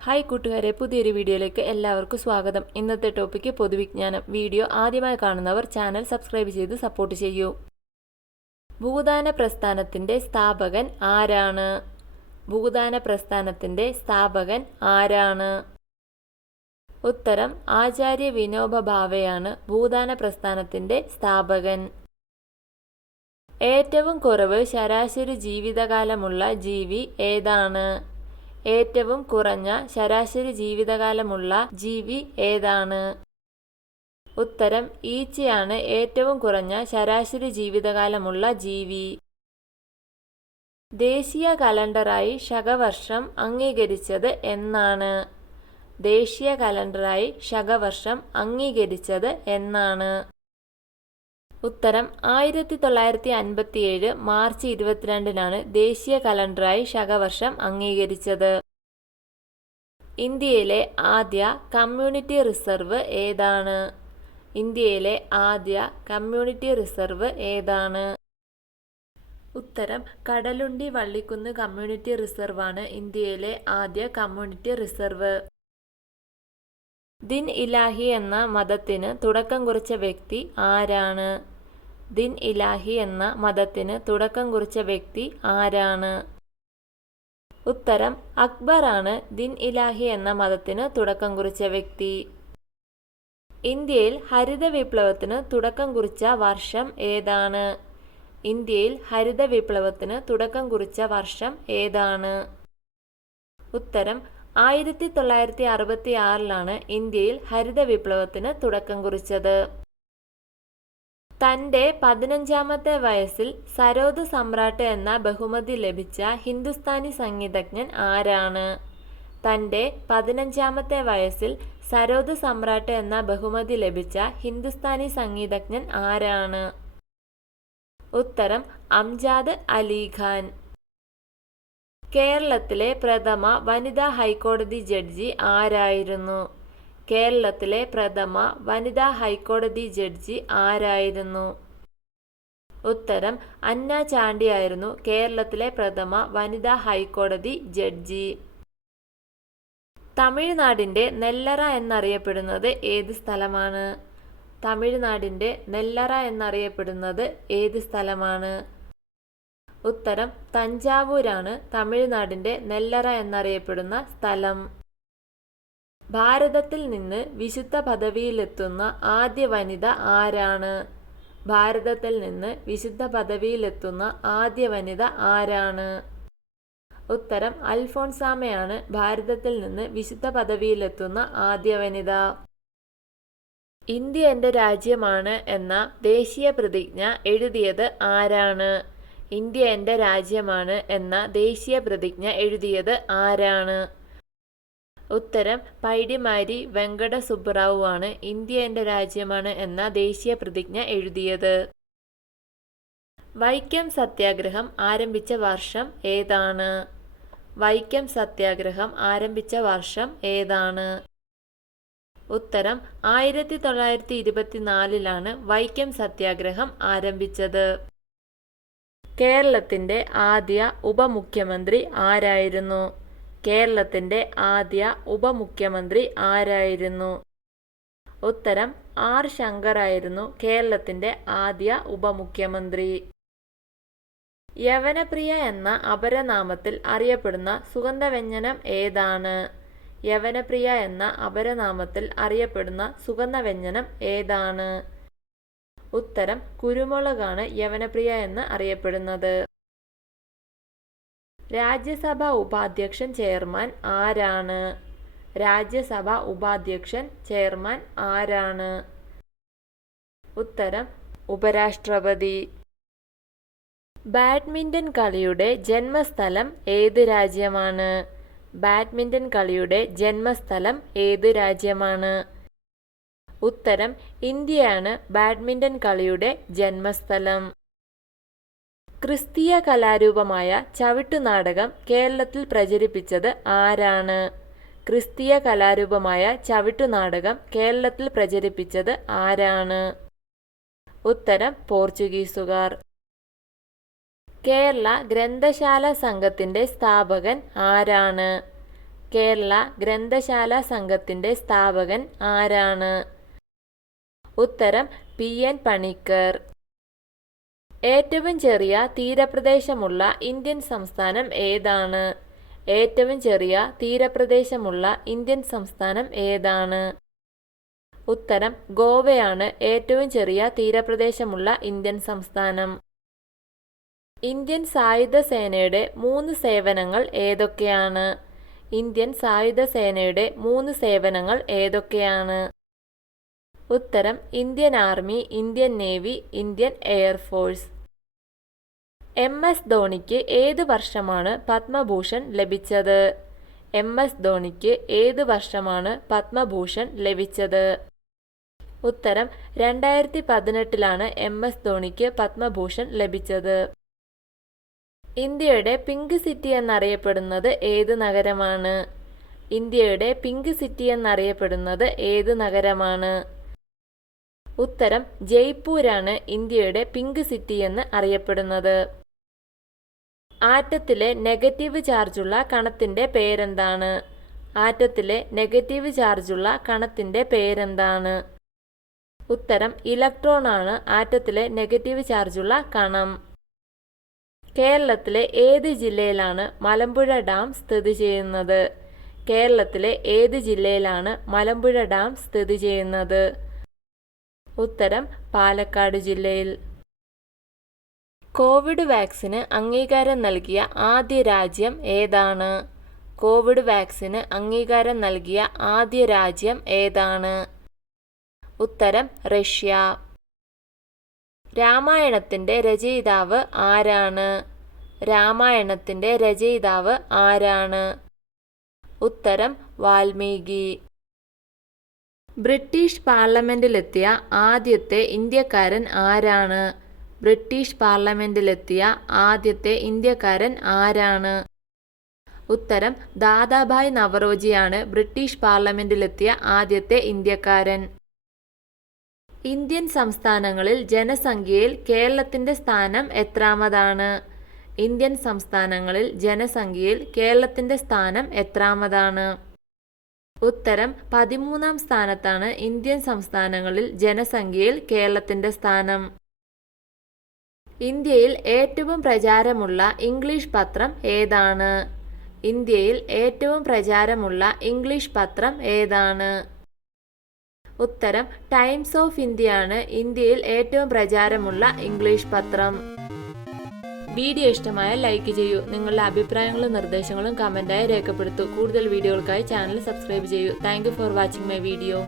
Hi കൂട്ടുകാരെ, പുതിയൊരു വീഡിയോയിലേക്ക് എല്ലാവർക്കും സ്വാഗതം. ഇന്നത്തെ ടോപ്പിക്ക് പൊതുവിജ്ഞാനം. വീഡിയോ ആദ്യമായി കാണുന്നവർ ചാനൽ സബ്സ്ക്രൈബ് ചെയ്ത് സപ്പോർട്ട് ചെയ്യൂ. ഭൂദാന പ്രസ്ഥാനത്തിന്റെ സ്ഥാപകൻ ആരാണ്? ഭൂദാന പ്രസ്ഥാനത്തിന്റെ സ്ഥാപകൻ ആരാണ്? ഉത്തരം ആചാര്യ വിനോബ ഭാവെയാണ് ഭൂദാന പ്രസ്ഥാനത്തിന്റെ സ്ഥാപകൻ. ഏറ്റവും കുറവ് ശരാശരി ജീവിതകാലമുള്ള ജീവി ഏതാണ്? ഏറ്റവും കുറഞ്ഞ ശരാശരി ജീവിതകാലമുള്ള ജീവി ഏതാണ്? ഉത്തരം ഈച്ചയാണ് ഏറ്റവും കുറഞ്ഞ ശരാശരി ജീവിതകാലമുള്ള ജീവി. ദേശീയ കലണ്ടറായി ശകവർഷം അംഗീകരിച്ചത് എന്നാണ്? ദേശീയ കലണ്ടറായി ശകവർഷം അംഗീകരിച്ചത് എന്നാണ്? ഉത്തരം 1957 മാർച്ച് 22-നാണ് ദേശീയ കലണ്ടറായി ശകവർഷം അംഗീകരിച്ചത്. ഇന്ത്യയിലെ ആദ്യ കമ്മ്യൂണിറ്റി റിസർവ് ഏതാണ്? ഇന്ത്യയിലെ ആദ്യ കമ്മ്യൂണിറ്റി റിസർവ് ഏതാണ്? ഉത്തരം കടലുണ്ടി വള്ളിക്കുന്ന് കമ്മ്യൂണിറ്റി റിസർവാണ് ഇന്ത്യയിലെ ആദ്യ കമ്മ്യൂണിറ്റി റിസർവ്. ദിൻ ഇലാഹി എന്ന മതത്തിന് തുടക്കം കുറിച്ച വ്യക്തി ആരാണ്? ദിൻ ഇലാഹി എന്ന മതത്തിന് തുടക്കം കുറിച്ച വ്യക്തി ആരാണ്? ഉത്തരം അക്ബറാണ് ദിൻ ഇലാഹി എന്ന മതത്തിന് തുടക്കം കുറിച്ച വ്യക്തി. ഇന്ത്യയിൽ ഹരിത വിപ്ലവത്തിന് തുടക്കം കുറിച്ച വർഷം ഏതാണ്? ഇന്ത്യയിൽ ഹരിത വിപ്ലവത്തിന് തുടക്കം കുറിച്ച വർഷം ഏതാണ്? ഉത്തരം 1966-ലാണ് ഇന്ത്യയിൽ ഹരിത വിപ്ലവത്തിന് തുടക്കം കുറിച്ചത്. തൻ്റെ 15-ാമത്തെ വയസ്സിൽ സരോദ് സമ്രാട്ട് എന്ന ബഹുമതി ലഭിച്ച ഹിന്ദുസ്ഥാനി സംഗീതജ്ഞൻ ആരാണ്? തൻ്റെ 15-ാമത്തെ വയസ്സിൽ സരോദ് സമ്രാട്ട് എന്ന ബഹുമതി ലഭിച്ച ഹിന്ദുസ്ഥാനി സംഗീതജ്ഞൻ ആരാണ്? ഉത്തരം അംജാദ് അലി ഖാൻ. കേരളത്തിലെ പ്രഥമ വനിതാ ഹൈക്കോടതി ജഡ്ജി ആരായിരുന്നു? കേരളത്തിലെ പ്രഥമ വനിതാ ഹൈക്കോടതി ജഡ്ജി ആരായിരുന്നു? ഉത്തരം അന്ന ചാണ്ടിയായിരുന്നു കേരളത്തിലെ പ്രഥമ വനിതാ ഹൈക്കോടതി ജഡ്ജി. തമിഴ്നാടിന്റെ നെല്ലറ എന്നറിയപ്പെടുന്നത് ഏത് സ്ഥലമാണ്? തമിഴ്നാടിന്റെ നെല്ലറ എന്നറിയപ്പെടുന്നത് ഏത് സ്ഥലമാണ്? ഉത്തരം തഞ്ചാവൂരാണ് തമിഴ്നാടിന്റെ നെല്ലറ എന്നറിയപ്പെടുന്ന സ്ഥലം. ഭാരതത്തിൽ നിന്ന് വിശുദ്ധ പദവിയിലെത്തുന്ന ആദ്യ വനിത ആരാണ്? ഭാരതത്തിൽ നിന്ന് വിശുദ്ധ പദവിയിലെത്തുന്ന ആദ്യ വനിത ആരാണ്? ഉത്തരം അൽഫോൺസാമയാണ് ഭാരതത്തിൽ നിന്ന് വിശുദ്ധ പദവിയിലെത്തുന്ന ആദ്യ വനിത. ഇന്ത്യ എൻ്റെ രാജ്യമാണ് എന്ന ദേശീയ പ്രതിജ്ഞ എഴുതിയത് ആരാണ്? ഇന്ത്യ എൻ്റെ രാജ്യമാണ് എന്ന ദേശീയ പ്രതിജ്ഞ എഴുതിയത് ആരാണ്? ഉത്തരം പൈഡിമാരി വെങ്കട സുബ്ബറാവു ആണ് ഇന്ത്യ എൻ്റെ രാജ്യമാണ് എന്ന ദേശീയ പ്രതിജ്ഞ എഴുതിയത്. വൈക്കം സത്യാഗ്രഹം ആരംഭിച്ച വർഷം ഏതാണ്? വൈക്കം സത്യാഗ്രഹം ആരംഭിച്ച വർഷം ഏതാണ്? ഉത്തരം 1924-ലാണ് വൈക്കം സത്യാഗ്രഹം ആരംഭിച്ചത്. കേരളത്തിന്റെ ആദ്യ ഉപമുഖ്യമന്ത്രി ആരായിരുന്നു? കേരളത്തിന്റെ ആദ്യ ഉപമുഖ്യമന്ത്രി ആരായിരുന്നു? ഉത്തരം ആർ ശങ്കർ ആയിരുന്നു കേരളത്തിന്റെ ആദ്യ ഉപമുഖ്യമന്ത്രി. യവനപ്രിയ എന്ന അപരനാമത്തിൽ അറിയപ്പെടുന്ന സുഗന്ധവ്യഞ്ജനം ഏതാണ്? യവനപ്രിയ എന്ന അപരനാമത്തിൽ അറിയപ്പെടുന്ന സുഗന്ധവ്യഞ്ജനം ഏതാണ്? ഉത്തരം കുരുമുളകാണ് യവനപ്രിയ എന്ന് അറിയപ്പെടുന്നത്. രാജ്യസഭാ ഉപാധ്യക്ഷൻ ചെയർമാൻ ആരാണ്? രാജ്യസഭാ ഉപാധ്യക്ഷൻ ചെയർമാൻ ആരാണ്? ഉത്തരം ഉപരാഷ്ട്രപതി. ബാഡ്മിന്റൺ കളിയുടെ ജന്മസ്ഥലം ഏത് രാജ്യമാണ്? ബാഡ്മിന്റൺ കളിയുടെ ജന്മസ്ഥലം ഏത് രാജ്യമാണ്? ഉത്തരം ഇന്ത്യയാണ് ബാഡ്മിന്റൺ കളിയുടെ ജന്മസ്ഥലം. ക്രിസ്തീയ കലാരൂപമായ ചവിട്ടുനാടകം കേരളത്തിൽ പ്രചരിപ്പിച്ചത് ആരാണ്? ക്രിസ്തീയ കലാരൂപമായ ചവിട്ടുനാടകം കേരളത്തിൽ പ്രചരിപ്പിച്ചത് ആരാണ്? ഉത്തരം പോർച്ചുഗീസുകാർ. കേരള ഗ്രന്ഥശാല സംഘത്തിന്റെ സ്ഥാപകൻ ആരാണ്? കേരള ഗ്രന്ഥശാല സംഘത്തിൻ്റെ സ്ഥാപകൻ ആരാണ്? ഉത്തരം PN പണിക്കർ. ഏറ്റവും ചെറിയ തീരപ്രദേശമുള്ള ഇന്ത്യൻ സംസ്ഥാനം ഏതാണ്? ഏറ്റവും ചെറിയ തീരപ്രദേശമുള്ള ഇന്ത്യൻ സംസ്ഥാനം ഏതാണ്? ഉത്തരം ഗോവയാണ് ഏറ്റവും ചെറിയ തീരപ്രദേശമുള്ള ഇന്ത്യൻ സംസ്ഥാനം. ഇന്ത്യൻ സായുധ സേനയുടെ 3 സേവനങ്ങൾ ഏതൊക്കെയാണ്? ഇന്ത്യൻ സായുധ സേനയുടെ 3 സേവനങ്ങൾ ഏതൊക്കെയാണ്? ഉത്തരം Indian army, Indian navy, Indian air force. MS ധോണിക്ക് ഏത് വർഷമാണ് പത്മഭൂഷൺ ലഭിച്ചത്? MS ധോണിക്ക് ഏത് വർഷമാണ് പത്മഭൂഷൺ ലഭിച്ചത്? ഉത്തരം 2018 MS ധോണിക്ക് പത്മഭൂഷൺ ലഭിച്ചത്. ഇന്ത്യയുടെ പിങ്ക് സിറ്റി എന്നറിയപ്പെടുന്നത് ഏത് നഗരമാണ്? ഇന്ത്യയുടെ പിങ്ക് സിറ്റി എന്നറിയപ്പെടുന്നത് ഏത് നഗരമാണ്? ഉത്തരം ജയ്പൂരാണ് ഇന്ത്യയുടെ പിങ്ക് സിറ്റി എന്ന് അറിയപ്പെടുന്നത്. ആറ്റത്തിലെ നെഗറ്റീവ് ചാർജുള്ള കണത്തിൻ്റെ പേരെന്താണ്? ആറ്റത്തിലെ നെഗറ്റീവ് ചാർജുള്ള കണത്തിൻ്റെ പേരെന്താണ്? ഉത്തരം ഇലക്ട്രോൺ ആണ് ആറ്റത്തിലെ നെഗറ്റീവ് ചാർജുള്ള കണം. കേരളത്തിലെ ഏത് ജില്ലയിലാണ് മലമ്പുഴ ഡാം സ്ഥിതി ചെയ്യുന്നത്? കേരളത്തിലെ ഏത് ജില്ലയിലാണ് മലമ്പുഴ ഡാം സ്ഥിതി ചെയ്യുന്നത്? ഉത്തരം പാലക്കാട് ജില്ലയിൽ. കോവിഡ് വാക്സിന് അംഗീകാരം നൽകിയ ആദ്യ രാജ്യം ഏതാണ്? കോവിഡ് വാക്സിന് അംഗീകാരം നൽകിയ ആദ്യ രാജ്യം ഏതാണ്? ഉത്തരം റഷ്യ. രാമായണത്തിൻ്റെ രചയിതാവ് ആരാണ്? രാമായണത്തിൻ്റെ രചയിതാവ് ആരാണ്? ഉത്തരം വാൽമീകി. ബ്രിട്ടീഷ് പാർലമെന്റിലെത്തിയ ആദ്യത്തെ ഇന്ത്യക്കാരൻ ആരാണ്? ബ്രിട്ടീഷ് പാർലമെന്റിലെത്തിയ ആദ്യത്തെ ഇന്ത്യക്കാരൻ ആരാണ്? ഉത്തരം ദാദാഭായ് നവറോജിയാണ് ബ്രിട്ടീഷ് പാർലമെന്റിലെത്തിയ ആദ്യത്തെ ഇന്ത്യക്കാരൻ. ഇന്ത്യൻ സംസ്ഥാനങ്ങളിൽ ജനസംഖ്യയിൽ കേരളത്തിൻ്റെ സ്ഥാനം എത്രാമതാണ്? ഇന്ത്യൻ സംസ്ഥാനങ്ങളിൽ ജനസംഖ്യയിൽ കേരളത്തിൻ്റെ സ്ഥാനം എത്രാമതാണ്? ഉത്തരം 13ാം സ്ഥാനത്താണ് ഇന്ത്യൻ സംസ്ഥാനങ്ങളിൽ ജനസംഖ്യയിൽ കേരളത്തിൻ്റെ സ്ഥാനം. ഇന്ത്യയിൽ ഏറ്റവും പ്രചാരമുള്ള ഇംഗ്ലീഷ് പത്രം ഏതാണ്? ഇന്ത്യയിൽ ഏറ്റവും പ്രചാരമുള്ള ഇംഗ്ലീഷ് പത്രം ഏതാണ്? ഉത്തരം ടൈംസ് ഓഫ് ഇന്ത്യയാണ് ഇന്ത്യയിൽ ഏറ്റവും പ്രചാരമുള്ള ഇംഗ്ലീഷ് പത്രം. വീഡിയോ ഇഷ്ടമായ ലൈക്ക് ചെയ്യൂ. നിങ്ങളുടെ അഭിപ്രായങ്ങളും നിർദ്ദേശങ്ങളും കമൻറ്റായി രേഖപ്പെടുത്തൂ. കൂടുതൽ വീഡിയോകൾക്കായി ചാനൽ സബ്സ്ക്രൈബ് ചെയ്യൂ. Thank you for watching my video.